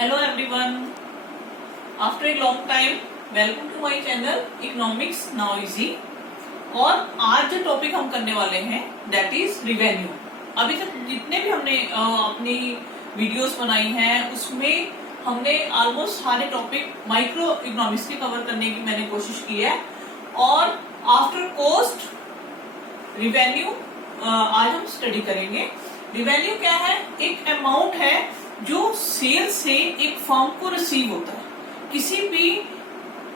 Hello everyone. After a long time, welcome to my channel Economics Now Easy. और आज जो topic हम करने वाले हैं दैट इज रिवेन्यू. अभी तक जितने भी हमने अपनी वीडियोस बनाई हैं उसमें हमने ऑलमोस्ट सारे टॉपिक माइक्रो इकोनॉमिक्स के कवर करने की मैंने कोशिश की है. और आफ्टर कॉस्ट रिवेन्यू आज हम स्टडी करेंगे. रिवेन्यू क्या है? एक अमाउंट है जो सेल से एक फर्म को रिसीव होता है. किसी भी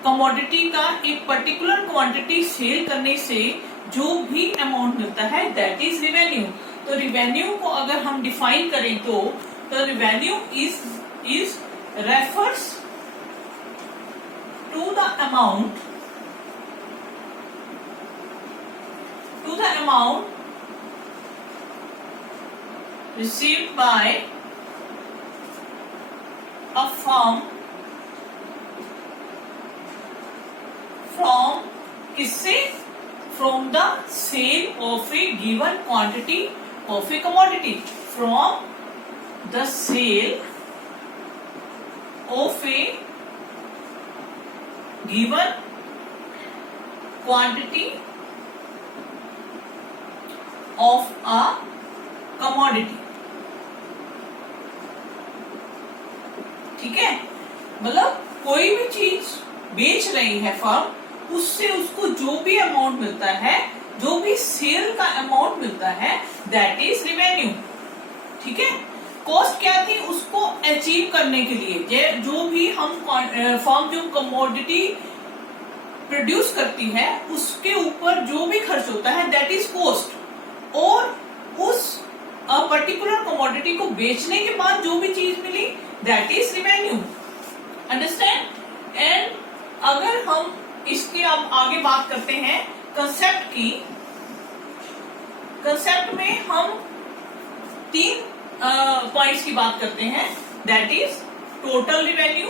कमोडिटी का एक पर्टिकुलर क्वांटिटी सेल करने से जो भी अमाउंट मिलता है दैट इज रिवेन्यू. तो रिवेन्यू को अगर हम डिफाइन करें तो revenue is refers to the amount received by a firm from किससे? From the sale of a given quantity of a commodity. From the sale of a given quantity of a commodity. ठीक है, मतलब कोई भी चीज बेच रही है फर्म, उससे उसको जो भी अमाउंट मिलता है, जो भी सेल का अमाउंट मिलता है दैट इज रिवेन्यू. ठीक है. कॉस्ट क्या थी? उसको अचीव करने के लिए जो भी हम फर्म जो कमोडिटी प्रोड्यूस करती है उसके ऊपर जो भी खर्च होता है दैट इज कॉस्ट. और उस पर्टिकुलर कमोडिटी को बेचने के बाद जो भी चीज मिली that is revenue. Understand? And अगर हम इसके अब आगे बात करते हैं कंसेप्ट की. कंसेप्ट में हम 3 पॉइंट्स की बात करते हैं that is total revenue,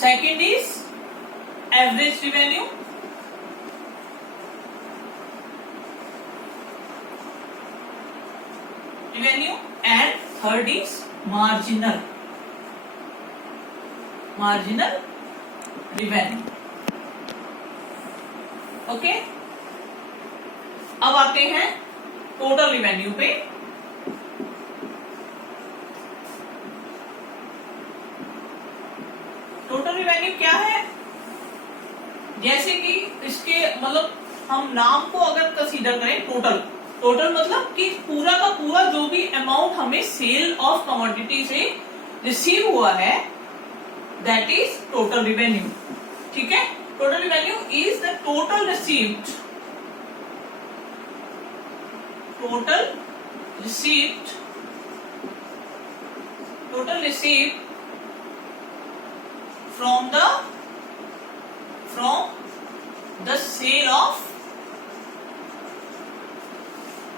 second is average revenue, and third is marginal revenue. Okay, अब आते हैं टोटल रिवेन्यू पे. टोटल रिवेन्यू क्या है? जैसे कि इसके मतलब हम नाम को अगर कंसीडर करें टोटल मतलब कि पूरा का पूरा जो भी अमाउंट हमें सेल ऑफ कमोडिटी से रिसीव हुआ है दैट इज टोटल रिवेन्यू. ठीक है. Total revenue is the total received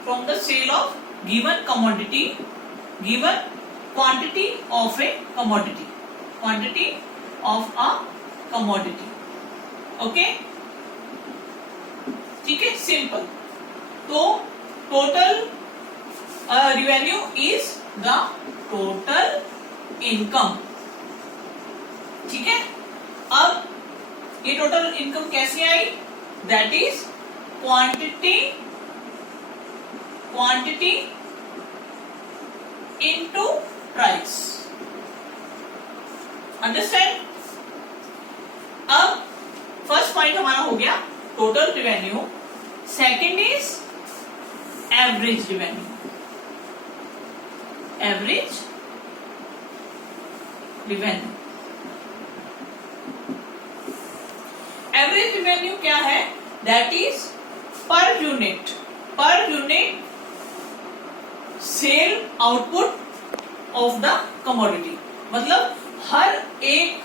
from the sale of given quantity of a commodity. Okay, ठीक है, सिंपल. तो total revenue is the total income. ठीक है. अब ये टोटल इनकम कैसे आई? That is quantity into price. Understand? अब फर्स्ट पॉइंट हमारा हो गया total revenue. Second is average revenue. Average revenue क्या है? That is per unit sale output of the commodity. मतलब हर एक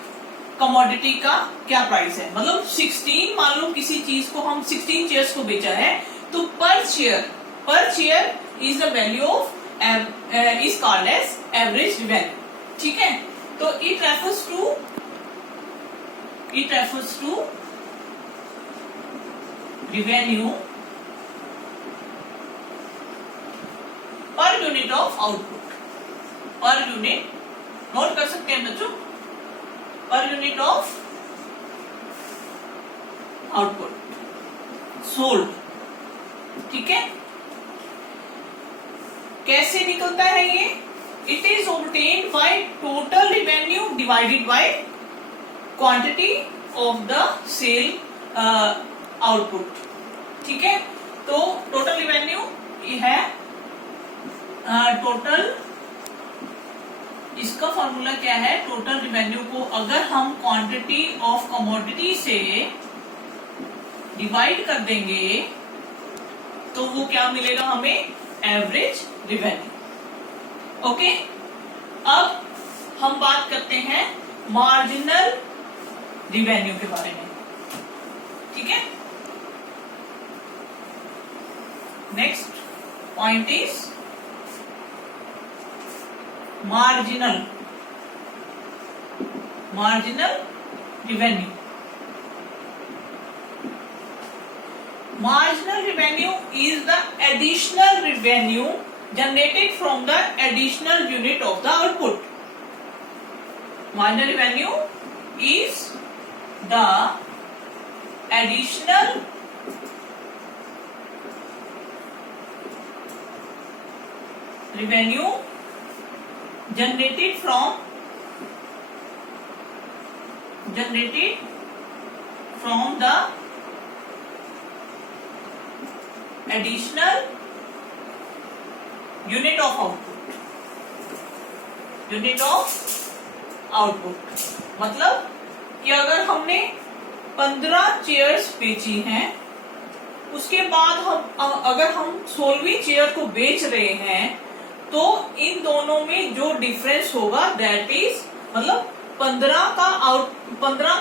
कमोडिटी का क्या प्राइस है. मतलब 16 मान लो किसी चीज को हम 16 चेयर्स को बेचा है तो per chair is the value of is called as average revenue. ठीक है. तो it refers to revenue per unit of output, per unit, note कर सकते हैं बच्चों, पर यूनिट ऑफ आउटपुट सोल्ड। ठीक है, कैसे निकलता है ये? It is obtained by total revenue divided by quantity of the sale output. ठीक है, तो टोटल रिवेन्यू है टोटल, इसका फॉर्मूला क्या है? टोटल रिवेन्यू को अगर हम क्वांटिटी ऑफ कमोडिटी से डिवाइड कर देंगे तो वो क्या मिलेगा हमें? Average revenue. ओके, अब हम बात करते हैं मार्जिनल रिवेन्यू के बारे में। ठीक है, next point is marginal revenue. Marginal revenue is the additional revenue generated from the additional unit of the output. Marginal revenue is the additional revenue generated from the additional unit of output। मतलब कि अगर हमने 15 chairs बेची हैं, उसके बाद अगर हम 16वीं चेयर को बेच रहे हैं, तो इन दोनों में जो डिफरेंस होगा दैट इज, मतलब 15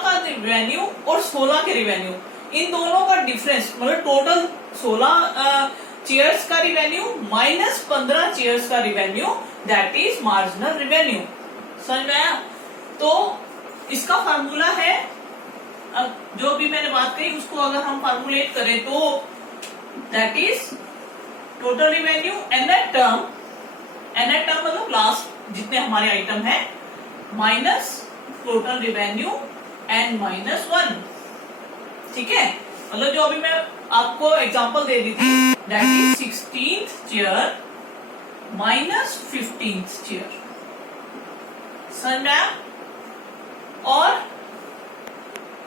का रिवेन्यू और 16 के रिवेन्यू, इन दोनों का डिफरेंस, मतलब टोटल 16 चेयर्स का रिवेन्यू माइनस 15 चेयर्स का revenue, that is marginal revenue. समझ में आया? तो इसका फार्मूला है, जो भी मैंने बात कही उसको अगर हम फार्मूलेट करें तो that is total revenue nth term मतलब लास्ट जितने हमारे आइटम है, minus total revenue n minus 1। ठीक है, मतलब जो अभी मैं आपको एग्जांपल दे दी थी, that is 16th chair minus 15th chair. समझ में आया? और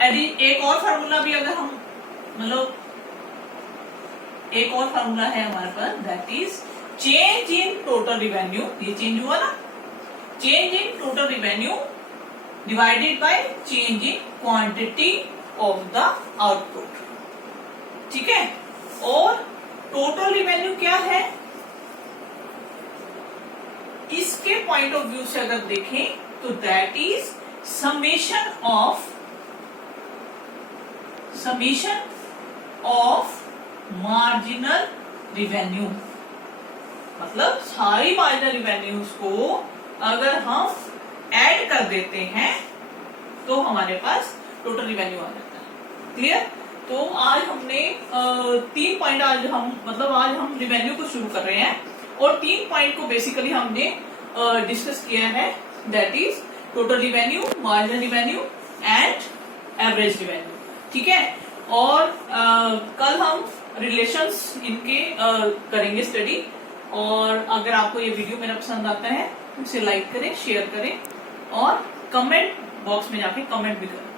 एक और फार्मूला भी अगर हम, मतलब एक और फार्मूला है हमारे पास, that is change in total revenue. ये चेंज हुआ ना, change in total revenue divided by change in quantity of the output. ठीक है, और टोटल रिवेन्यू क्या है? इसके पॉइंट ऑफ व्यू से अगर देखें तो that is summation of marginal revenue. मतलब सारी मार्जिनल रिवेन्यूज को अगर हम ऐड कर देते हैं तो हमारे पास टोटल रिवेन्यू आ जाता है। क्लियर? तो आज हमने 3 पॉइंट, आज हम रिवेन्यू को शुरू कर रहे हैं और 3 पॉइंट को बेसिकली हमने डिस्कस किया है, that is total revenue, marginal revenue and average revenue. ठीक है, और कल हम रिलेशंस इनके करेंगे स्टडी। और अगर आपको ये वीडियो मेरा पसंद आता है तो इसे लाइक करें, शेयर करें और कमेंट बॉक्स में जाके कमेंट भी करें।